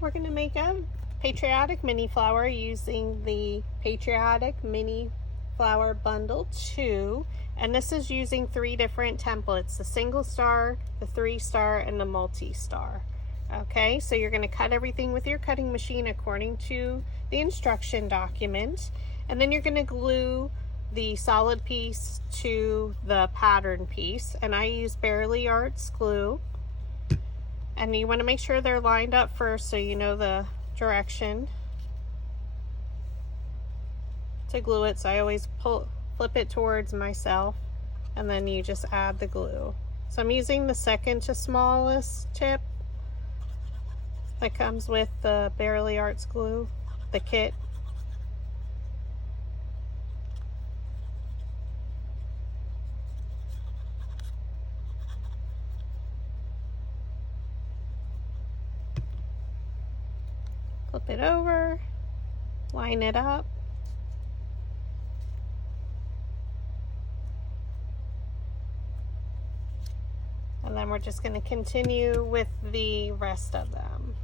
we're going to make a Patriotic Mini Flower using the Patriotic Mini Flower Bundle 2. And this is using 3 different templates, the single star, the 3-star, and the multi-star. Okay, so you're going to cut everything with your cutting machine according to the instruction document. And then you're going to glue the solid piece to the pattern piece. And I use Barely Arts glue. And you want to make sure they're lined up first so you know the direction to glue it. So I always flip it towards myself, and then you just add the glue. So I'm using the second to smallest tip that comes with the Barely Arts glue, the kit. Flip it over, line it up. And then we're just going to continue with the rest of them.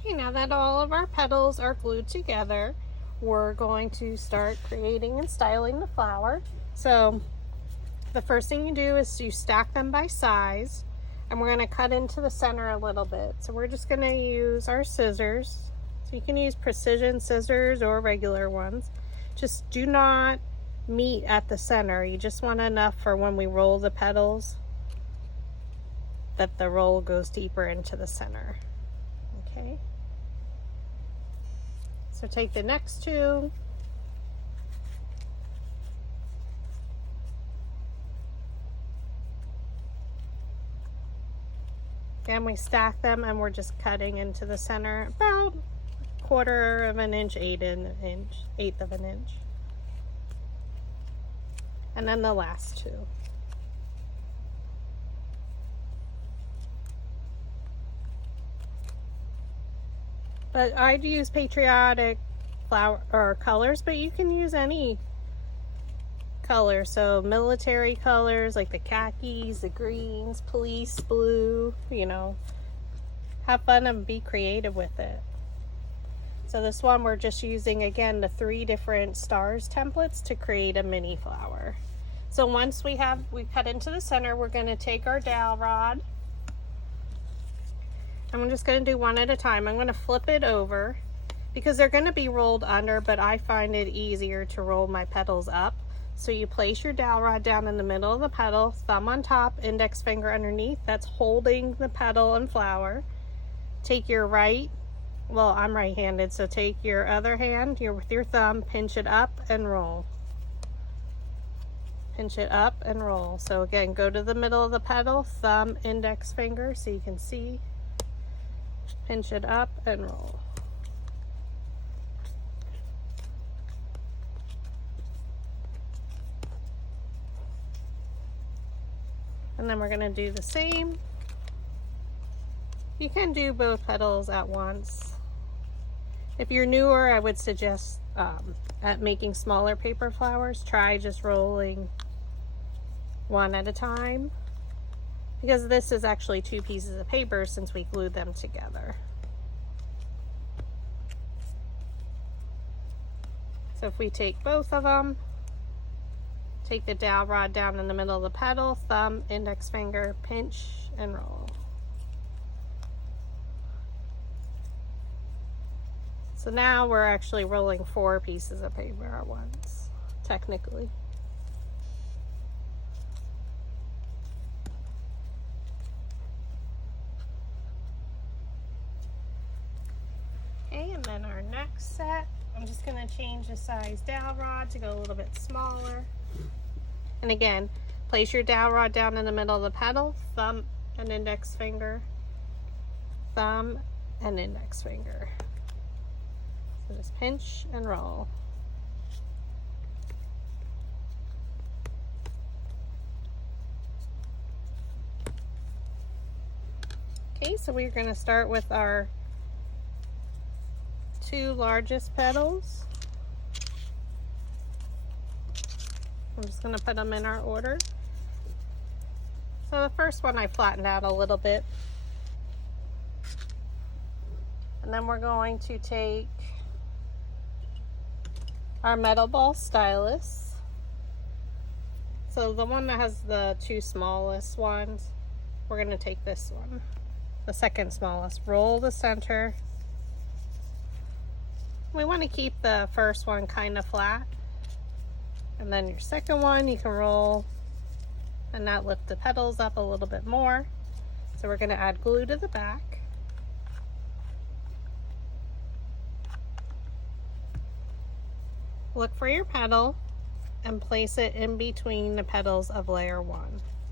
Okay, now that all of our petals are glued together, we're going to start creating and styling the flower. So the first thing you do is you stack them by size. And we're going to cut into the center a little bit. So we're just going to use our scissors. So you can use precision scissors or regular ones. Just do not meet at the center. You just want enough for when we roll the petals that the roll goes deeper into the center. Okay. So take the next 2. Again, we stack them and we're just cutting into the center about 1/4 of an inch, 1/8 of an inch. And then the last 2. But I'd use Patriotic flower or colors, but you can use any color. So military colors like the khakis, the greens, police blue, you know, have fun and be creative with it. So this one we're just using again the 3 different stars templates to create a mini flower. So once we cut into the center, we're going to take our dowel rod. I'm just going to do one at a time. I'm going to flip it over because they're going to be rolled under, but I find it easier to roll my petals up. So you place your dowel rod down in the middle of the petal, thumb on top, index finger underneath. That's holding the petal and flower. Take your I'm right-handed, so take your other hand, with your thumb, pinch it up and roll. Pinch it up and roll. So again, go to the middle of the petal, thumb, index finger, so you can see. Pinch it up and roll. And then we're going to do the same. You can do both petals at once. If you're newer, I would suggest at making smaller paper flowers, try just rolling one at a time, because this is actually 2 pieces of paper since we glued them together. So if we take both of them, take the dowel rod down in the middle of the petal, thumb, index finger, pinch, and roll. So now we're actually rolling 4 pieces of paper at once, technically. Okay, and then our next set, I'm just going to change the size dowel rod to go a little bit smaller. And again, place your dowel rod down in the middle of the petal, thumb and index finger, thumb and index finger. So just pinch and roll. Okay, so we're going to start with our 2 largest petals. I'm just going to put them in our order. So the first one I flattened out a little bit. And then we're going to take our metal ball stylus. So the one that has the two smallest ones, we're going to take this one, the second smallest. Roll the center. We want to keep the first one kind of flat. And then your second one, you can roll and that lift the petals up a little bit more. So we're going to add glue to the back. Look for your petal and place it in between the petals of layer 1.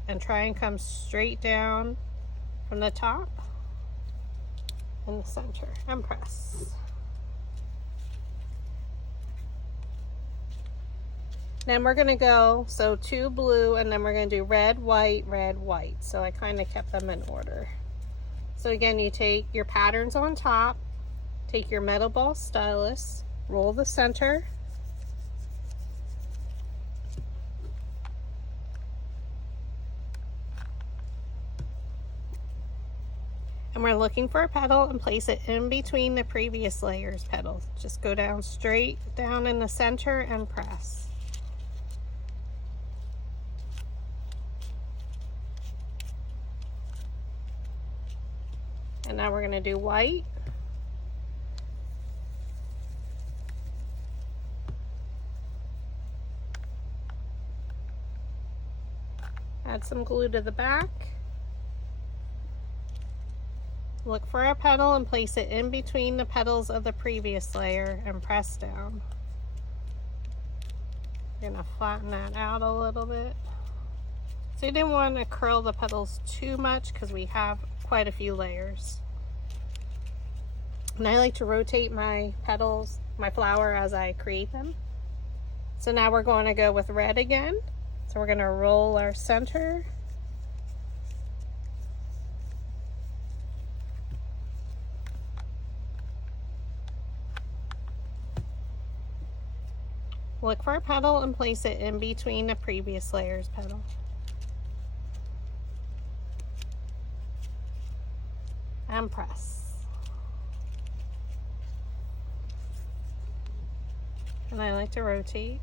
And try and come straight down from the top in the center and press. Then we're going to go, so 2 blue, and then we're going to do red, white, red, white. So I kind of kept them in order. So again, you take your patterns on top, take your metal ball stylus, roll the center, and we're looking for a petal and place it in between the previous layer's petals. Just go down straight down in the center and press. And now we're going to do white. Add some glue to the back. Look for a petal and place it in between the petals of the previous layer and press down. You're going to flatten that out a little bit. So you didn't want to curl the petals too much because we have quite a few layers. And I like to rotate my petals, my flower, as I create them. So now we're going to go with red again. So we're going to roll our center. Look for a petal and place it in between the previous layer's petal. And press. And I like to rotate.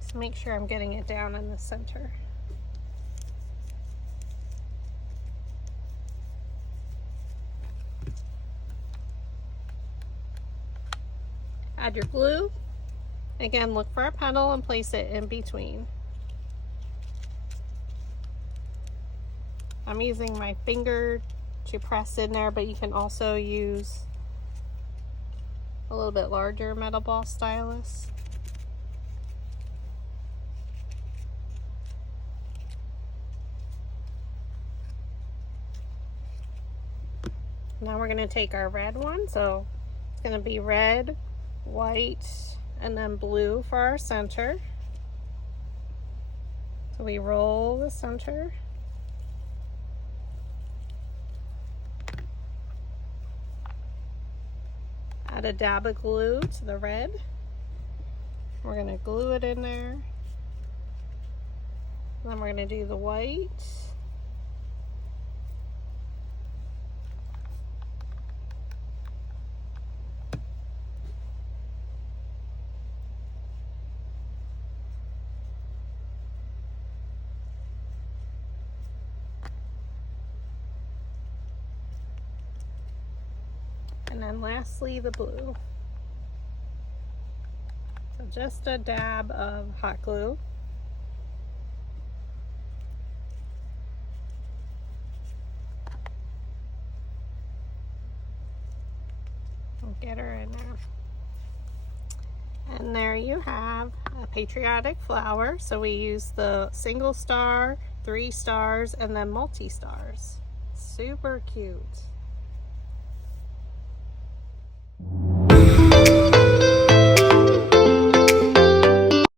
Just make sure I'm getting it down in the center. Add your glue. Again, look for a petal and place it in between. I'm using my finger to press in there, but you can also use a little bit larger metal ball stylus. Now we're going to take our red one, so it's going to be red, white, and then blue for our center. So we roll the center. Add a dab of glue to the red. We're going to glue it in there. Then we're going to do the white. And then lastly, the blue. So just a dab of hot glue. We'll get her in there. And there you have a patriotic flower. So we use the single star, 3 stars, and then multi-stars. Super cute.